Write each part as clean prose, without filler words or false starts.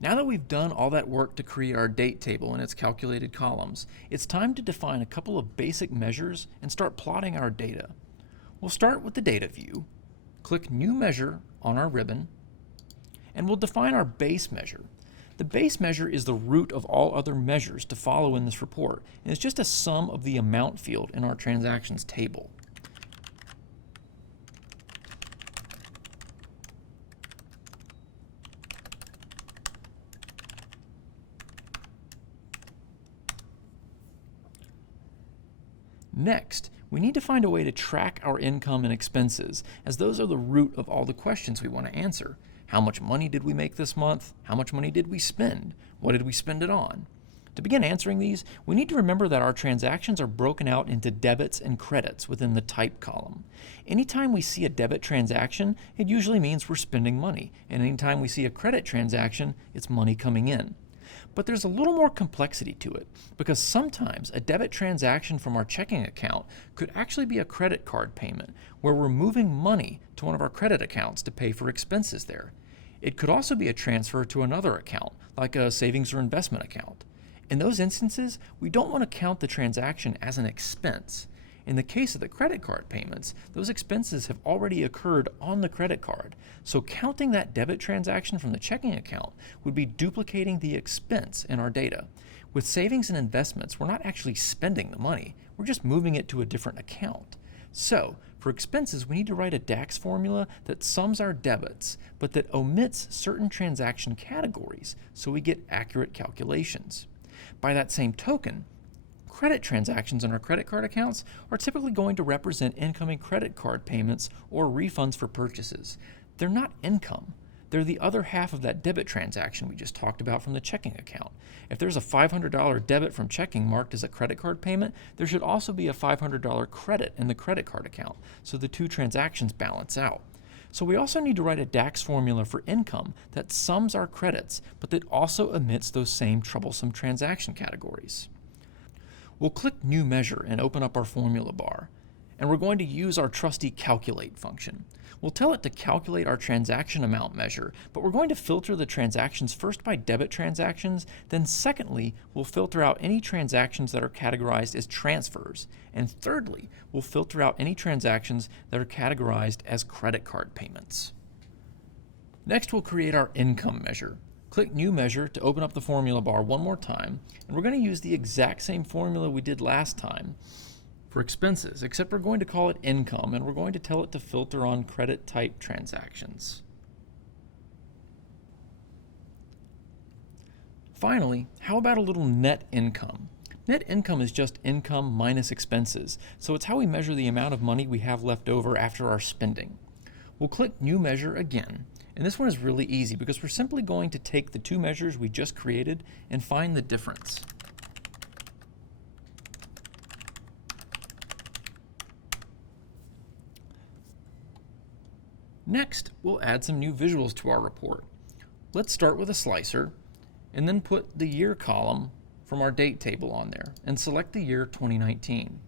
Now that we've done all that work to create our date table and its calculated columns, it's time to define a couple of basic measures and start plotting our data. We'll start with the data view, click New Measure on our ribbon, and we'll define our base measure. The base measure is the root of all other measures to follow in this report, and it's just a sum of the amount field in our transactions table. Next, we need to find a way to track our income and expenses, as those are the root of all the questions we want to answer. How much money did we make this month? How much money did we spend? What did we spend it on? To begin answering these, we need to remember that our transactions are broken out into debits and credits within the type column. Anytime we see a debit transaction, it usually means we're spending money, and anytime we see a credit transaction, it's money coming in. But there's a little more complexity to it, because sometimes a debit transaction from our checking account could actually be a credit card payment, where we're moving money to one of our credit accounts to pay for expenses there. It could also be a transfer to another account, like a savings or investment account. In those instances, we don't want to count the transaction as an expense. In the case of the credit card payments, those expenses have already occurred on the credit card, so counting that debit transaction from the checking account would be duplicating the expense in our data. With savings and investments, we're not actually spending the money, we're just moving it to a different account. So, for expenses, we need to write a DAX formula that sums our debits, but that omits certain transaction categories so we get accurate calculations. By that same token, credit transactions in our credit card accounts are typically going to represent incoming credit card payments or refunds for purchases. They're not income. They're the other half of that debit transaction we just talked about from the checking account. If there's a $500 debit from checking marked as a credit card payment, there should also be a $500 credit in the credit card account, so the two transactions balance out. So we also need to write a DAX formula for income that sums our credits, but that also omits those same troublesome transaction categories. We'll click New Measure and open up our formula bar, and we're going to use our trusty Calculate function. We'll tell it to calculate our transaction amount measure, but we're going to filter the transactions first by debit transactions, then secondly, we'll filter out any transactions that are categorized as transfers, and thirdly, we'll filter out any transactions that are categorized as credit card payments. Next, we'll create our income measure. Click New Measure to open up the formula bar one more time, and we're going to use the exact same formula we did last time for expenses, except we're going to call it income, and we're going to tell it to filter on credit type transactions. Finally, how about a little net income? Net income is just income minus expenses, so it's how we measure the amount of money we have left over after our spending. We'll click New Measure again. And this one is really easy because we're simply going to take the two measures we just created and find the difference. Next, we'll add some new visuals to our report. Let's start with a slicer and then put the year column from our date table on there and select the year 2019.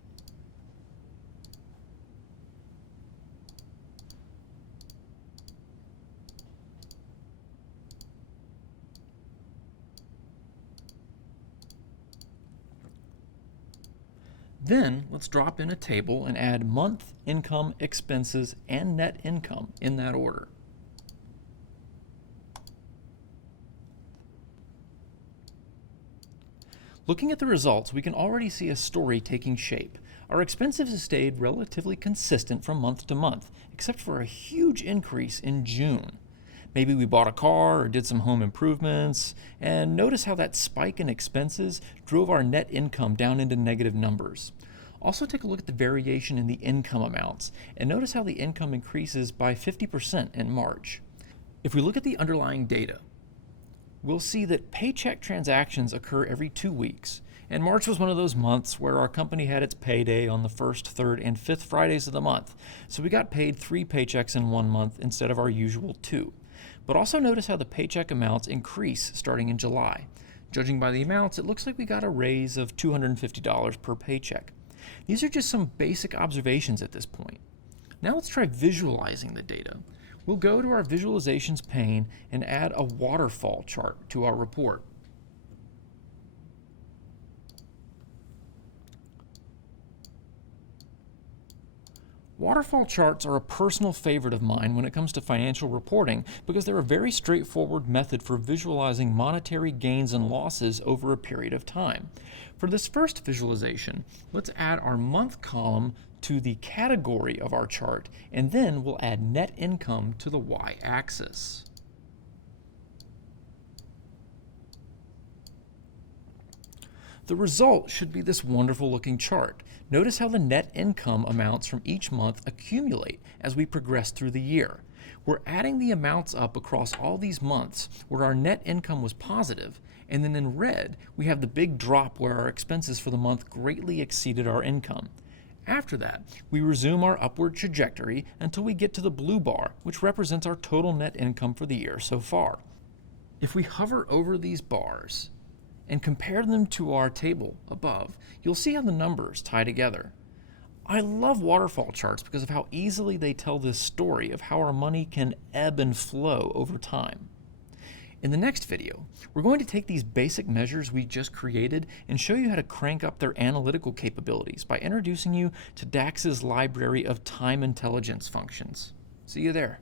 Then let's drop in a table and add month, income, expenses, and net income in that order. Looking at the results, we can already see a story taking shape. Our expenses have stayed relatively consistent from month to month, except for a huge increase in June. Maybe we bought a car or did some home improvements, and notice how that spike in expenses drove our net income down into negative numbers. Also take a look at the variation in the income amounts, and notice how the income increases by 50% in March. If we look at the underlying data, we'll see that paycheck transactions occur every 2 weeks, and March was one of those months where our company had its payday on the 1st, 3rd, and 5th Fridays of the month, so we got paid 3 paychecks in 1 month instead of our usual 2. But also notice how the paycheck amounts increase starting in July. Judging by the amounts, it looks like we got a raise of $250 per paycheck. These are just some basic observations at this point. Now let's try visualizing the data. we'll go to our visualizations pane and add a waterfall chart to our report. Waterfall charts are a personal favorite of mine when it comes to financial reporting because they're a very straightforward method for visualizing monetary gains and losses over a period of time. For this first visualization, let's add our month column to the category of our chart, and then we'll add net income to the y-axis. The result should be this wonderful looking chart. Notice how the net income amounts from each month accumulate as we progress through the year. We're adding the amounts up across all these months where our net income was positive, and then in red we have the big drop where our expenses for the month greatly exceeded our income. After that, we resume our upward trajectory until we get to the blue bar, which represents our total net income for the year so far. If we hover over these bars and compare them to our table above, you'll see how the numbers tie together. I love waterfall charts because of how easily they tell this story of how our money can ebb and flow over time. In the next video, we're going to take these basic measures we just created and show you how to crank up their analytical capabilities by introducing you to DAX's library of time intelligence functions. See you there.